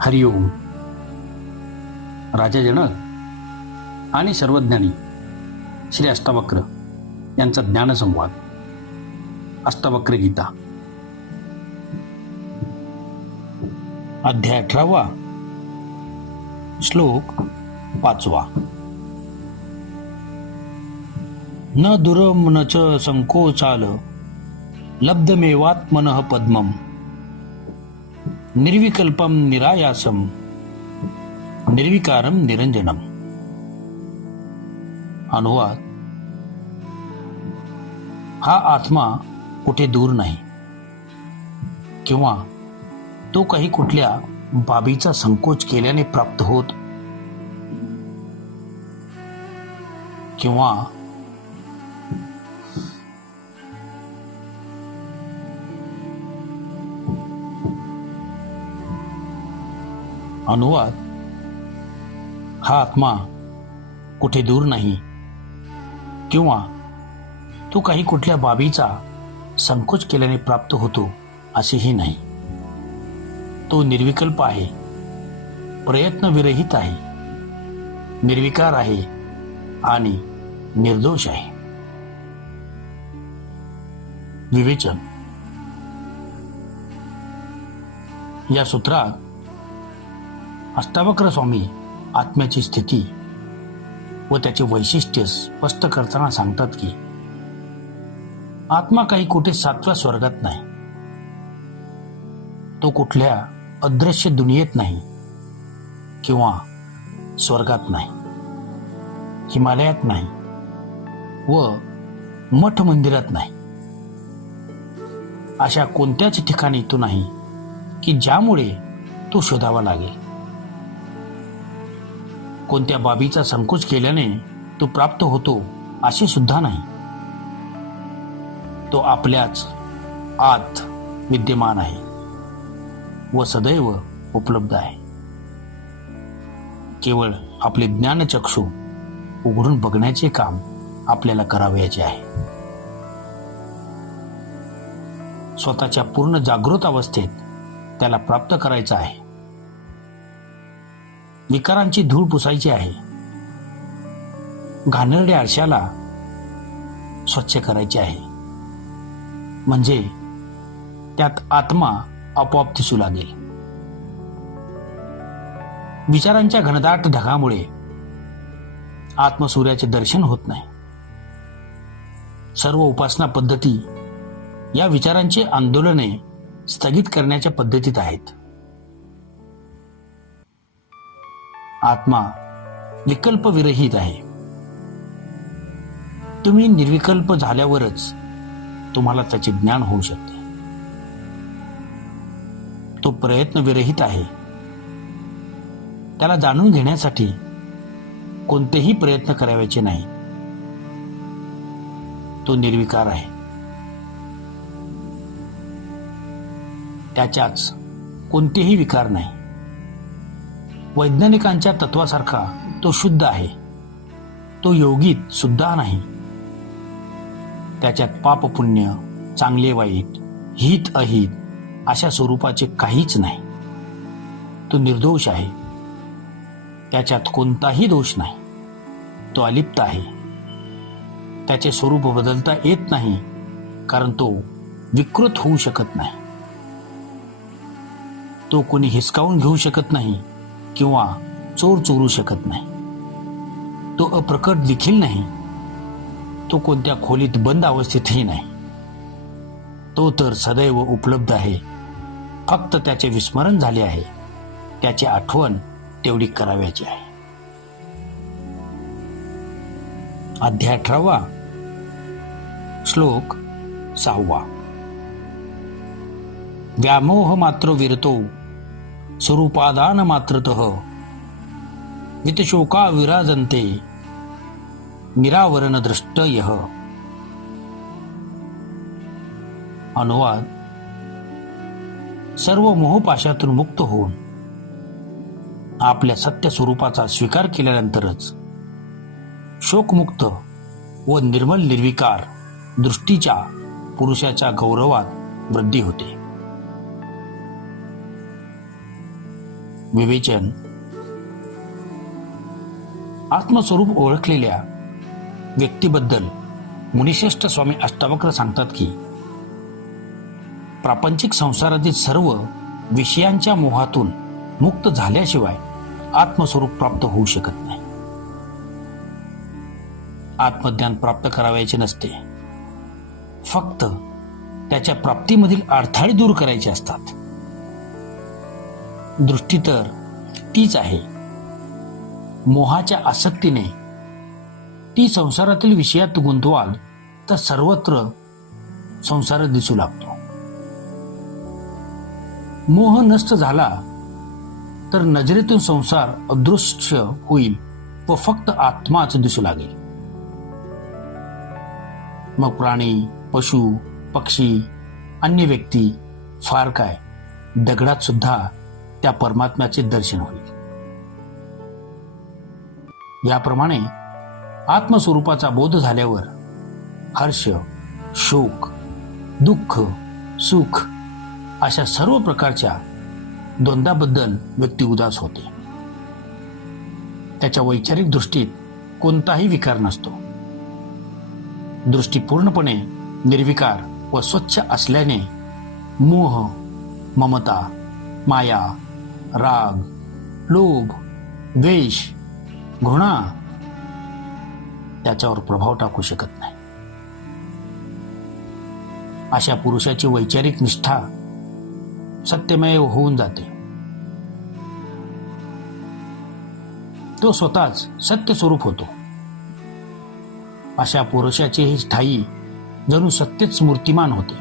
हरिओम. राजा जनक आणि सर्वज्ञानी श्री अष्टावक्र यांचा ज्ञानसंवाद. अष्टावक्र गीता, अध्याय 18, श्लोक 5. न दुरम न च संकोचाल लब्धमेवात्मनः पद्मम् निर्विकल्पम निरायासम निर्विकारम निरंजनम. अनुवाद. हा आत्मा कुठे दूर नाही किंवा तो काही कुठल्या बाबीचा संकोच केल्याने प्राप्त होत किंवा अनुवाद. हा आत्मा कुठे दूर नाही किंवा तो काही कुठल्या बाबीचा संकोच केल्याने प्राप्त होतो असेही नाही. तो निर्विकल्प आहे, प्रयत्न विरहित आहे, निर्विकार आहे आणि निर्दोष आहे. विवेचन. या सूत्रात अष्टावक्र स्वामी आत्म्याची स्थिती व त्याचे वैशिष्ट्य स्पष्ट करताना सांगतात की आत्मा काही कुठे 7व्या स्वर्गात नाही, तो कुठल्या अदृश्य दुनियेत नाही किंवा स्वर्गात नाही, हिमालयात नाही व मठ मंदिरात नाही. अशा कोणत्याच ठिकाणी तो नाही की ज्यामुळे तो शोधावा लागेल. कोणत्या बाबीचा संकोच केल्याने तो प्राप्त होतो असे सुद्धा नाही. तो आपल्याच आत विद्यमान आहे व सदैव उपलब्ध आहे. केवळ आपले ज्ञानचक्षु उघडून बघण्याचे काम आपल्याला करावयाचे आहे. स्वतःच्या पूर्ण जागृत अवस्थेत त्याला प्राप्त करायचं आहे. विकारांची धूळ पुसायची आहे. घाणेरड्या आरशाला स्वच्छ करायचे आहे, म्हणजे त्यात आत्मा आपोआप दिसू लागेल. विचारांच्या घनदाट ढगामुळे आत्मसूर्याचे दर्शन होत नाही. सर्व उपासना पद्धती या विचारांची आंदोलने स्थगित करण्याच्या पद्धतीत आहेत. आत्मा विकल्प विरहित आहे. तुम्ही निर्विकल्प झाल्यावरच तुम्हाला त्याचे ज्ञान होऊ शकते. तो प्रयत्न विरहित आहे. त्याला जाणून घेण्यासाठी कोणतेही प्रयत्न करायचे नाही. तो निर्विकार आहे. त्याच्याच कोणतेही विकार नाही. वैज्ञानिकांच्या तत्वासारखा तो शुद्ध आहे. तो योगीत सुद्धा नाही. त्याच्यात पाप पुण्य, चांगले वाईट, हित अहित अशा स्वरूपाचे काहीच नाही. तो निर्दोष आहे. त्याच्यात कोणताही दोष नाही. तो अलिप्त आहे. त्याचे स्वरूप बदलता येत नाही, कारण तो विकृत होऊ शकत नाही. तो कोणी हिसकावून घेऊ शकत नाही किंवा चोर चोरू शकत नाही. तो अप्रकट देखील नाही. तो कोणत्या खोलीत बंद अवस्थेतही नाही. तो तर सदैव उपलब्ध आहे. फक्त त्याचे विस्मरण झाले आहे. त्याची आठवण तेवढी करावयाची आहे. अध्याय 18, श्लोक 6. व्यामोह मात्र विरतो स्वरूपादान मात्रतः वितशोका विराजन्ते निरावरण दृष्टयः. अनुवाद. सर्व मोहपाशातून मुक्त होऊन आपल्या सत्य स्वरूपाचा स्वीकार केल्यानंतरच शोकमुक्त व निर्मल निर्विकार दृष्टीच्या पुरुषाच्या गौरवात वृद्धी होते. विवेचन. आत्मस्वरूप ओळखलेल्या व्यक्तीबद्दल मुनिश्रेष्ठ स्वामी अष्टावक्र सांगतात की प्रापंचिक संसारातील सर्व विषयांच्या मोहातून मुक्त झाल्याशिवाय आत्मस्वरूप प्राप्त होऊ शकत नाही. आत्मज्ञान प्राप्त करावयाचे नसते, फक्त त्याच्या प्राप्तीमधील अडथळे दूर करायचे असतात. दृष्टी तर तीच आहे. मोहाच्या आसक्तीने ती संसारातील विषयात गुंतवाल तर सर्वत्र संसार दिसू लागतो. मोह नष्ट झाला तर नजरेतून संसार अदृश्य होईल व फक्त आत्माच दिसू लागेल. मग प्राणी, पशु, पक्षी, अन्य व्यक्ती, फार काय दगडात सुद्धा त्या परमात्म्याचे दर्शन होईल. याप्रमाणे आत्मस्वरूपाचा बोध झाल्यावर हर्ष, शोक, दुःख, सुख अशा सर्व प्रकारच्या द्वंद्वाबद्दल व्यक्ती उदास होते. त्याच्या वैचारिक दृष्टीत कोणताही विकार नसतो. दृष्टी पूर्णपणे निर्विकार व स्वच्छ असल्याने मोह, ममता, माया, राग, लोभ, द्वेष, घृणा त्याच्यावर प्रभाव टाकू शकत नाही. अशा पुरुषाची वैचारिक निष्ठा सत्यमेव होऊन जाते. तो स्वतःच सत्य स्वरूप होतो. अशा पुरुषाचे ही स्थायी जणू सत्यच मूर्तिमान होते.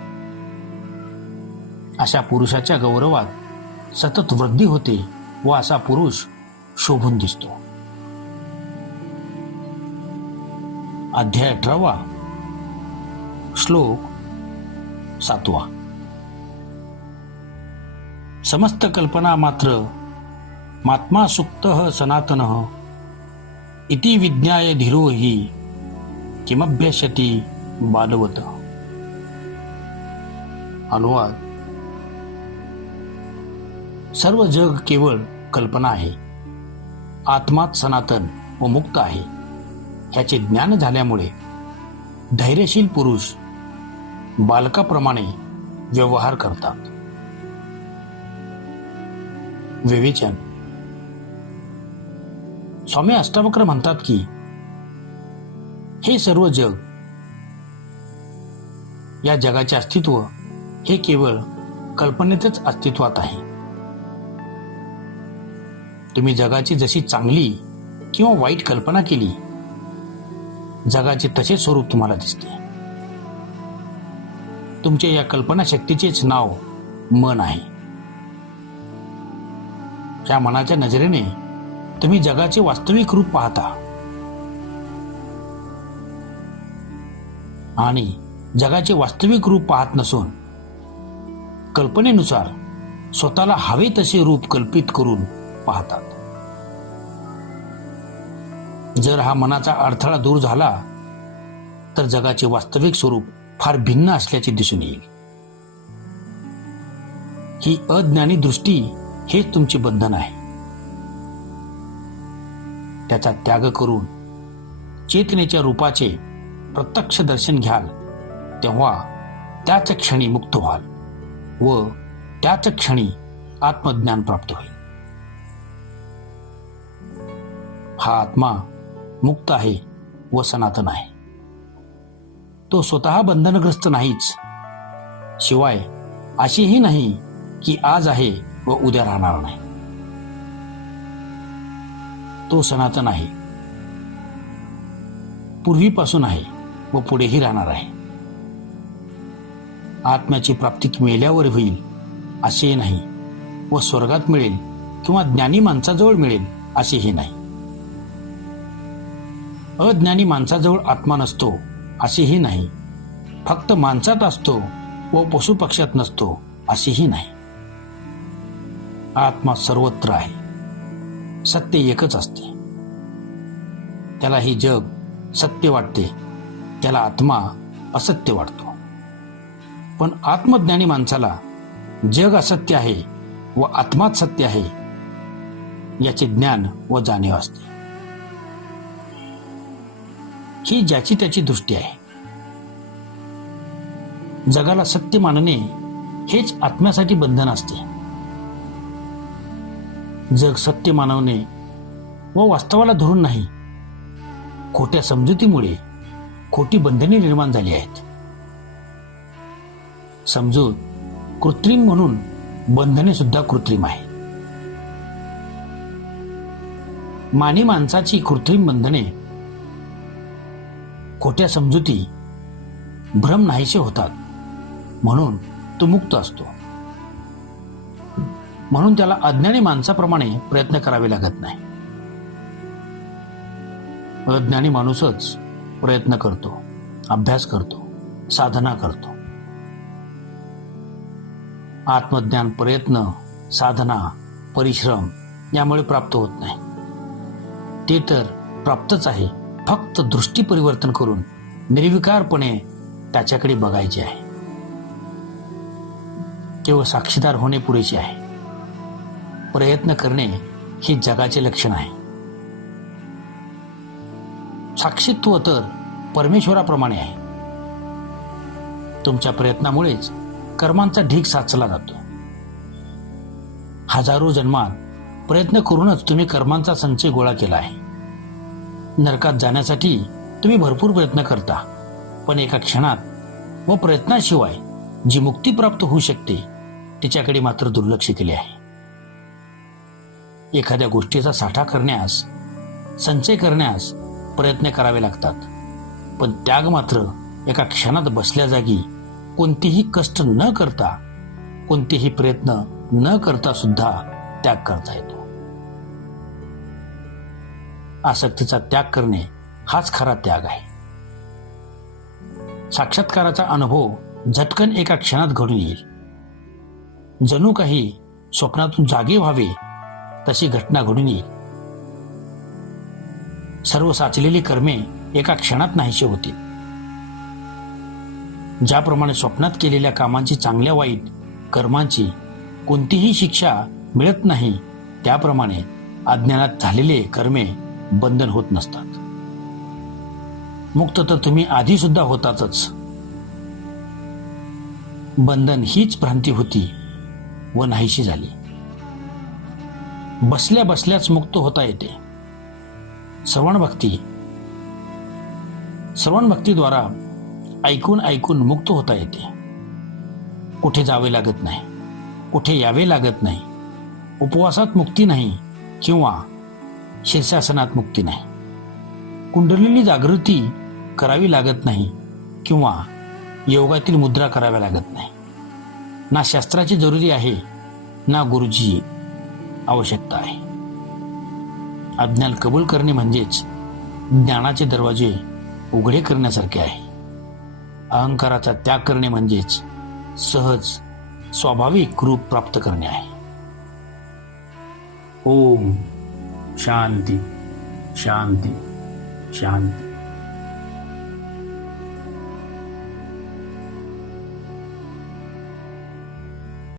अशा पुरुषाच्या गौरवात सतत वृद्धी होते व असा पुरुष शोभून दिसतो. अध्याय 18 श्लोक 7. समस्त कल्पना मात्र मात्मा सुप्तः सनातनः इति विज्ञाय धीरो हि किमभ्यस्यति बालवत. अनुवाद. सर्व जग केवळ कल्पना आहे. आत्माच सनातन व मुक्त आहे ह्याचे ज्ञान झाल्यामुळे धैर्यशील पुरुष बालकाप्रमाणे व्यवहार करतात. विवेचन. स्वामी अष्टावक्र म्हणतात की हे सर्व जग, या जगाचे अस्तित्व हे केवळ कल्पनेतच अस्तित्वात आहे. तुम्ही जगाची जशी चांगली किंवा वाईट कल्पना केली, जगाचे तसे स्वरूप तुम्हाला दिसते. तुमच्या या कल्पना शक्तीचेच नाव मन आहे. या मनाच्या नजरेने तुम्ही जगाचे वास्तविक रूप पाहता आणि जगाचे वास्तविक रूप पाहत नसून कल्पनेनुसार स्वतःला हवे तसे रूप कल्पित करून पाहतात. जर हा मनाचा अडथळा दूर झाला तर जगाचे वास्तविक स्वरूप फार भिन्न असल्याचे दिसून येईल. ही अज्ञानी दृष्टी हेच तुमचे बंधन आहे. त्याचा त्याग करून चेतनेच्या रूपाचे प्रत्यक्ष दर्शन घ्याल तेव्हा त्याच क्षणी मुक्त व्हाल व त्याच क्षणी आत्मज्ञान प्राप्त होईल. हा आत्मा मुक्त आहे व सनातन आहे. तो स्वतः बंधनग्रस्त नाहीच, शिवाय अशीही नाही की आज आहे व उद्या राहणार नाही. तो सनातन आहे, पूर्वीपासून आहे व पुढेही राहणार आहे. आत्म्याची प्राप्ती मेल्यावर होईल असेही नाही व स्वर्गात मिळेल किंवा ज्ञानी माणसाजवळ मिळेल असेही नाही. अज्ञानी माणसाजवळ आत्मा नसतो असेही नाही. फक्त माणसात असतो व पशुपक्ष्यात नसतो असेही नाही. आत्मा सर्वत्र आहे. सत्य एकच असते. त्याला हे जग सत्य वाटते, त्याला आत्मा असत्य वाटतो. पण आत्मज्ञानी माणसाला जग असत्य आहे व आत्माच सत्य आहे याचे ज्ञान व जाणीव असते. ही ज्याची त्याची दृष्टी आहे. जगाला सत्य मानणे हेच आत्म्यासाठी बंधन असते. जग सत्य मानवणे व वास्तवाला धरून नाही, खोट्या समजुतीमुळे खोटी बंधने निर्माण झाली आहेत. समजूत कृत्रिम म्हणून बंधने सुद्धा कृत्रिम आहे. मानी माणसाची कृत्रिम बंधने, खोट्या समजुती, भ्रम नाहीसे होतात, म्हणून तो मुक्त असतो. म्हणून त्याला अज्ञानी माणसाप्रमाणे प्रयत्न करावे लागत नाही. अज्ञानी माणूसच प्रयत्न करतो, अभ्यास करतो, साधना करतो. आत्मज्ञान प्रयत्न, साधना, परिश्रम यामुळे प्राप्त होत नाही. ते तर प्राप्तच आहे, फक्त दृष्टी परिवर्तन करून निर्विकारपणे त्याच्याकडे बघायचे आहे. केवळ साक्षीदार होणे पुरेसे आहे. प्रयत्न करणे हे जगाचे लक्षण आहे. साक्षीत्व तर परमेश्वराप्रमाणे आहे. तुमच्या प्रयत्नामुळेच कर्मांचा ढीग साचला जातो. हजारो जन्मात प्रयत्न करूनच तुम्ही कर्मांचा संचय गोळा केला आहे. नरकात जाण्यासाठी तुम्ही भरपूर प्रयत्न करता, पण एका क्षणात व प्रयत्नाशिवाय जी मुक्ती प्राप्त होऊ शकते तिच्याकडे मात्र दुर्लक्ष केले आहे. एखाद्या गोष्टीचा साठा करण्यास, संचय करण्यास प्रयत्न करावे लागतात, पण त्याग मात्र एका क्षणात बसल्या जागी कोणतेही कष्ट न करता, कोणतेही प्रयत्न न करता सुद्धा त्याग करता येतो. आसक्तीचा त्याग करणे हाच खरा त्याग आहे. साक्षात्काराचा अनुभव झटकन एका क्षणात घडून येईल. जणू काही स्वप्नातून जागे व्हावे तशी घटना घडून येईल. सर्व साचलेली कर्मे एका क्षणात नाहीशी होतील. ज्याप्रमाणे स्वप्नात केलेल्या कामांची, चांगल्या वाईट कर्मांची कोणतीही शिक्षा मिळत नाही, त्याप्रमाणे अज्ञानात झालेले कर्मे बंधन होत नसतात. मुक्त तर तुम्ही आधी सुद्धा होतातच. बंधन हीच भ्रांती होती व नाहीशी झाली. बसल्या बसल्याच मुक्त होता येते. श्रवण भक्तीद्वारा ऐकून ऐकून मुक्त होता येते. कुठे जावे लागत नाही, कुठे यावे लागत नाही. उपवासात मुक्ती नाही किंवा शीर्षासनात मुक्ती नाही. कुंडलिनी जागृती करावी लागत नाही किंवा योगातील मुद्रा कराव्या लागत नाही. ना शास्त्राची जरुरी आहे, ना गुरुची आवश्यकता आहे. अज्ञान कबूल करणे म्हणजेच ज्ञानाचे दरवाजे उघडे करण्यासारखे आहे. अहंकाराचा त्याग करणे म्हणजेच सहज स्वाभाविक रूप प्राप्त करणे आहे. ओम शांती शांती शांती.